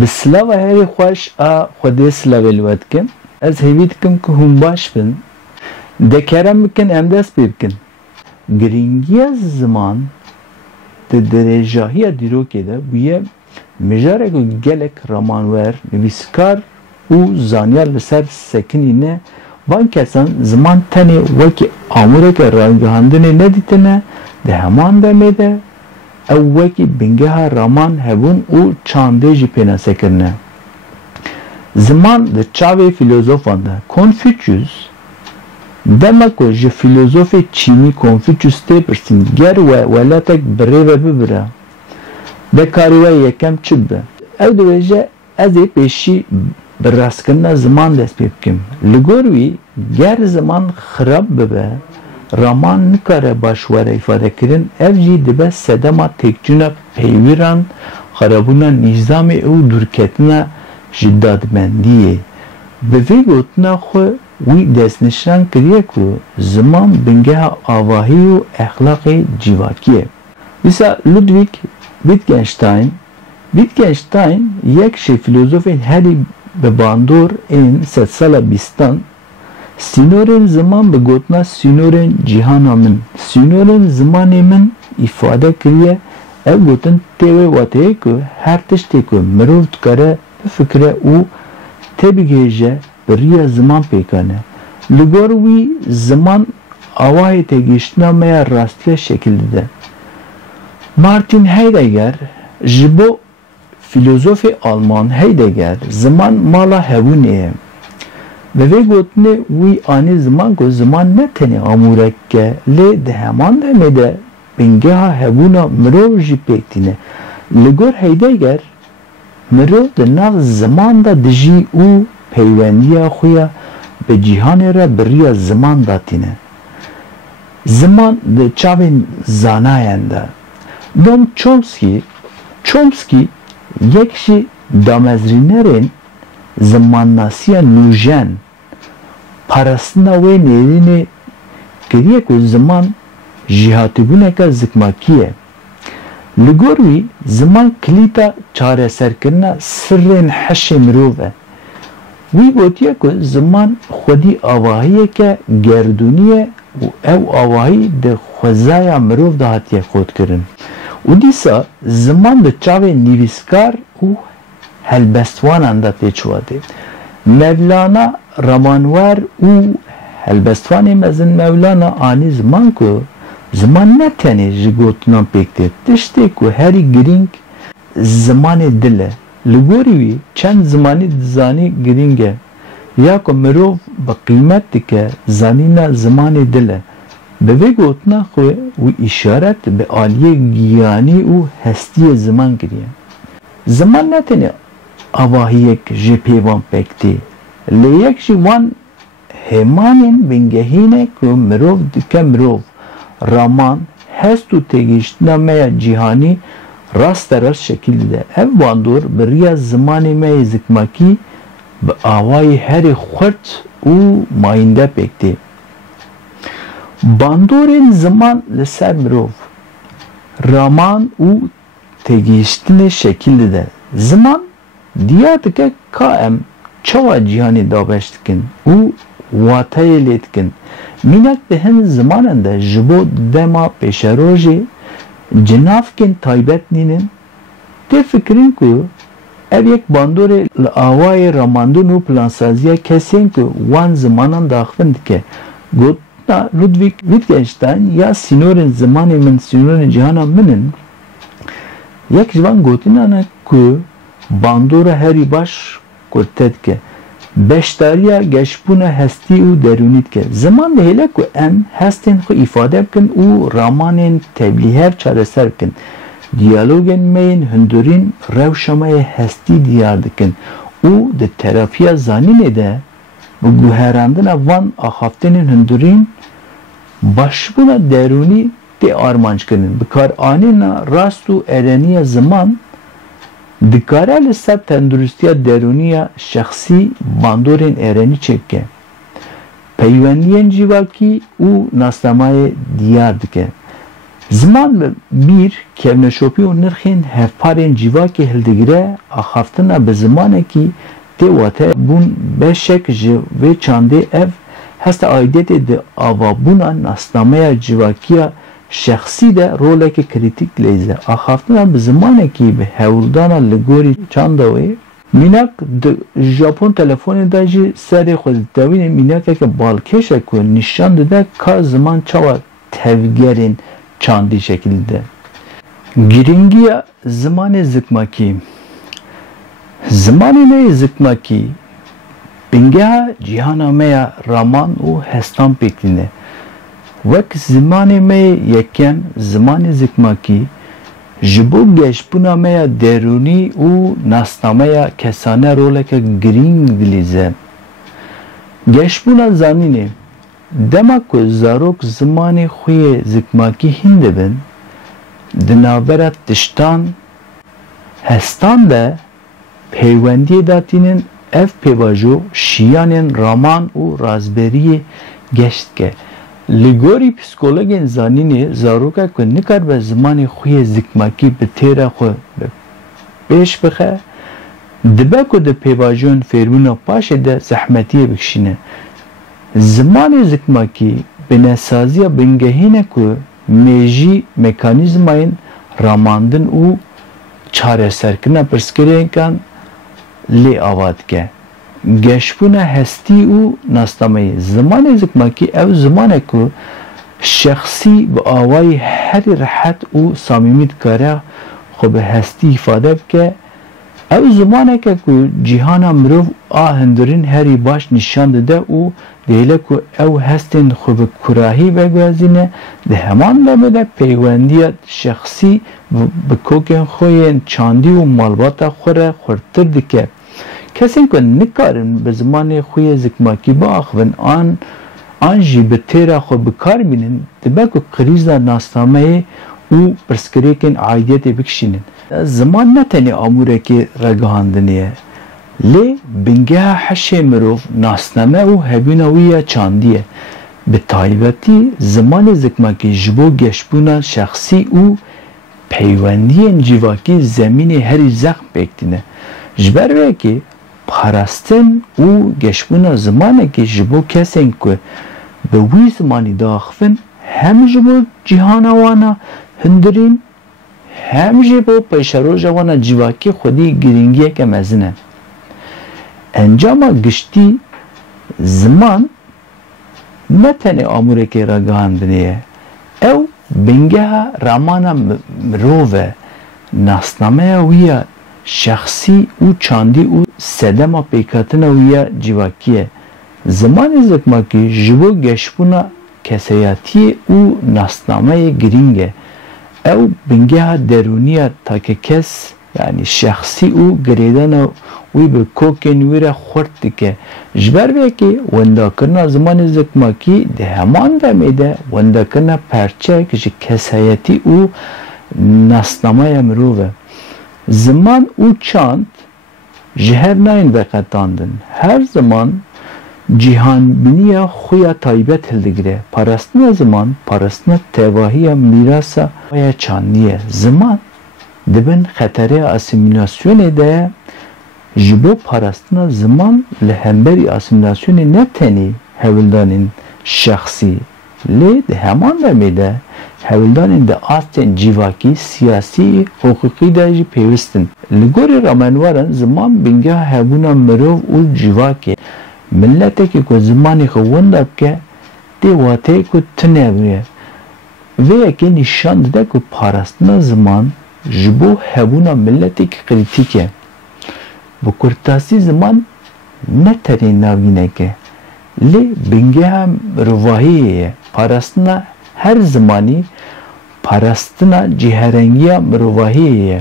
بسلاوه هری خوش خودی سلاوه لود کن از هیوید کم که هم باش بن دکرم بکن ام دست بکن گرینگی زمان ده درجاهی دیروکی ده بویه مجاره که گلک رمانور نویسکار و زانیار لسر سکنی نه وان کسان زمان تنی وکی آموره که رنگهاندنی ندیتنه ده همان دمیده او وکی بنگه ها رمان هبون او چانده جی پینا سکرنه زمان ده چاوی فیلوزوفان ده کنفوچیوس demek o ji filozofê Çînî Konfüçyüs tê pirsin ger we welatek birê ve bibire bekarî we yekem çi be ew dibêje ez ê pêşî bi rastkirina ziman dest pê bikim li gor wî ger ziman xirab bibe raman nikare baş were îfadekirin ev jî dibe sedema têkçûna peyvîran xerabûna nîzamê û dûrketina ji dadmendiyê bi vê gotina xwe wî destnîşan kiriye ku ziman bingeha avahî û exlaqê civakî ye. Wisa Ludwig Wittgenstein yek ji filozofên herî bi bandor ên sedsala bîstan sînorên ziman bi gotina sînorên cîhana min sînorên zimanê min îfade kiriye ev gotin tê wê wateyê ku her tiştê ku mirov dikare bifikire û têbigêje bi riya ziman pêkane li gor wî ziman avahê têgihiştina me ya rastiya şekil dide. Martin Heidegger ji bo filozofê Alman Heidegger ziman mala hevûnê ye ve vê gotinê wî anî ziman ku ziman ne tenê amûreke lê di heman demê de bingeha hevûna mirov jî pêk tîne. Li gor Heidegger mirov di nav ziman da dijî û peywendiya xwe ya bi cîhanê re bi riya ziman datîne. Ziman di çavên zanayan de Noam Chomsky yek jî damezrînerên zimannasiya nûjen parastina wê nêrînê kiriye ku ziman jîhatîbûneka zikmakî ye. Li gor wî ziman kilîta çareserkirina sirrên heşê mirov e. Wî gotiye ku ziman xwedî avahiyeke gerdûnî ye û ew avahî di xwezaya mirov de hatiye xwedkirin. û dîsa ziman di çavên nivîskar û helbestwanan de tê çiwatê. Mevlana ramanwer û helbestwanê mezin Mevlana anî ziman ku ziman ne tenê ji gotinan pêk tê tiştê ku herî girîng zimanê dil e. Li gorî wî çend zimanî dizanî girîng e ya ku mirov bi qîmet dike zanîna zimanê dil e. Bi vê gotina xwe wî îşaret bi aliyê giyanî û hestiyê ziman kiriye. Ziman ne tenê avahiyek ji pêvan pêk tê lê yek jî wan hêmanên bingehîn e ku mirov dike mirov raman hest û têgihiştina me ya cîhanî rasterast şekil dide. Ev bandor bi riya zimanê me yê zikmakî bi awayê herî xurt û mayînde pêk tê. Bandorên ziman li ser mirov raman û têgihiştinê şekil dide. Ziman diya dike ka em çawa cîhanê dabeş dikin û wateyê lê dikin. Mînak di hin zimanan de ji bo dema pêşerojê cinavkên taybet nînin tê fikirin ku ev yek bandorê li awayê ramandin û plansaziya kesên ku wan zimanan daxivin dike. Gotina Ludwig Wittgenstein ya sînorên zimanê min sînorên cîhana min in yek ji van gotinan e ku bandora herî baş kurte dike. Beşdariya geşbûna hestî û derûnî dike. Ziman dihêle ku em hestên xwe îfade bikin û ramanên teblihev çareser bikin. Diyalogên me yên hundirîn rewşa me yê hestî diyar dikin û di terapiya zanînê de bi guherandina van axaftinên hundirîn başbûna derûnî tê armançkirin. Bi karanîna rast û ereniya ziman dikare li ser tenduristiya derûniya şexsî bandorên erenî çêbike. Peywendiyên civakî û nasnamayê diyar dike. Zaman bir kevneşopi û nirxên hevparên civakê hildigire axaftina bi zamanekî tê wate bûn beşek ji vê çandê ev hesta aidiyetê di avabûna nasnameya civakiya şexsî de roleke kritik lêze. Axaftina bi zamanekî bi hewldana li gorî çanda wê mînak di Japon telefonê de jî serê xwe ditewîne mînakeke balkêşe ku nîşan dide ka ziman çawa tevgerên çandî şekilde. Giringiya zimanê zikmakî. Zimanê me zikmakî bingeha cîhana me ya raman û hestan pêkîne. Wek zimanê me yekem zimanê zikmakî ji bo geşbûna me ya derûnî û nasnameya kesane roleke girîng dilîze. Geşbûna zanînê dema ku zarok zimanê xwe yê zikmakî hîn dibin, di navbera tiştan hestan de peywendiyê datînin ev pêvajo şiyanên raman û razberiyê geşt ke. Li gorî psikologên zanînê zarokek ku nikaribe zimanê xwe yê zikmakî bi têra xwe pêş bixe, dibe ku di pêvajoyên fêrbûna paşê de zehmetiyê bikişîne. Zimanê zikmakî bi nesaziya bingehîne ku mêjî mekanîzmayên ramandin û çareserkirina pirsgirêkan lê ava dike. Geşbûna hestî û nasnameyê. Zimanê zikmakî ev zamanek ku şexsî bi awayî herî rehet û samîmî dikare xwe bi hestî îfade bike. Ev zamaneke ku cîhana mirov a hindirîn herî baş nîşan dide û dihêle ku ew hestên xwe bi kurahî vegwezîne, di heman demê de peywendiya şexsî bi kokên xwe yên çandî û malbata xwe re xurttir dike. Kesên ku nikarin bi zimanê xwe yê zikmakî biaxivin an jî bi têra xwe bikarbînin, dibe ku krîza nasnameyê û pirsgirêkên aidiyetê bikişînin. Ziman ne tenê amûrekê ragihandinê ye, lê bingeha heşê mirov nasname û hebûna wî ya çandî ye. Bi taybetî zimanê zikmakî ji bo geşbûna şexsî û peywendiyên civakî zemînê herî zexm pêktîne. Ji ber vekê parastin û geşbûna zimanekî ji bo kesên ku bi wî zimanî diaxivin hem ji bo cîhana wan hindirîn hem jî bo pêşeroja wan civakî xwedî giringiyeke mezin e. Encama giştî ziman ne tenê amûrekê ragihandinê ye, ew bingeha ramana mirov e, nasnameya wî ya şexsî û çandî û sedema pêkhatina wî ya civakî ye. Zimanê zikmakî ji bo geşbûna keseyatiyê û nasnameyê giring e. Ew bingeha derûniya take kes yani şexsî û girêdana wî bi kokên wî re xurt dike. Ji ber vekê wendakirina zimanê zikmakî di heman demê de wendakirina perçek ji kesayetî û nasnameya mirov e. Ziman û çand ji hev nayên veqetandin. Her zaman cîhanbîniya xwe ya taybet hildigire. Parastina ziman, parastina tevahiya mîrasa ya çandî ye. Ziman dibin xeterê asimilasyonê de ji bo parastina ziman li hemberî asimilasyonê ne tenê hewildanên şexsî, lê di heman demê de hewildanên di astên civakî, siyasî, hukukî de jî pêwîstin. Li gorî ramenwaran ziman bingeha hebûna mirov û civakê. Milletekî ku zimanê xwe wenda bike tê wateyê ku tunebûye. Vê yekê nîşan dide ku parastina ziman ji bo hebûna milletekî kritik e. Bu kurtasî ziman ne tenê navînek e, lê bingeha mirovahiyê ye. Parastina her zimanî parastina cîherengiya mirovahiyê ye.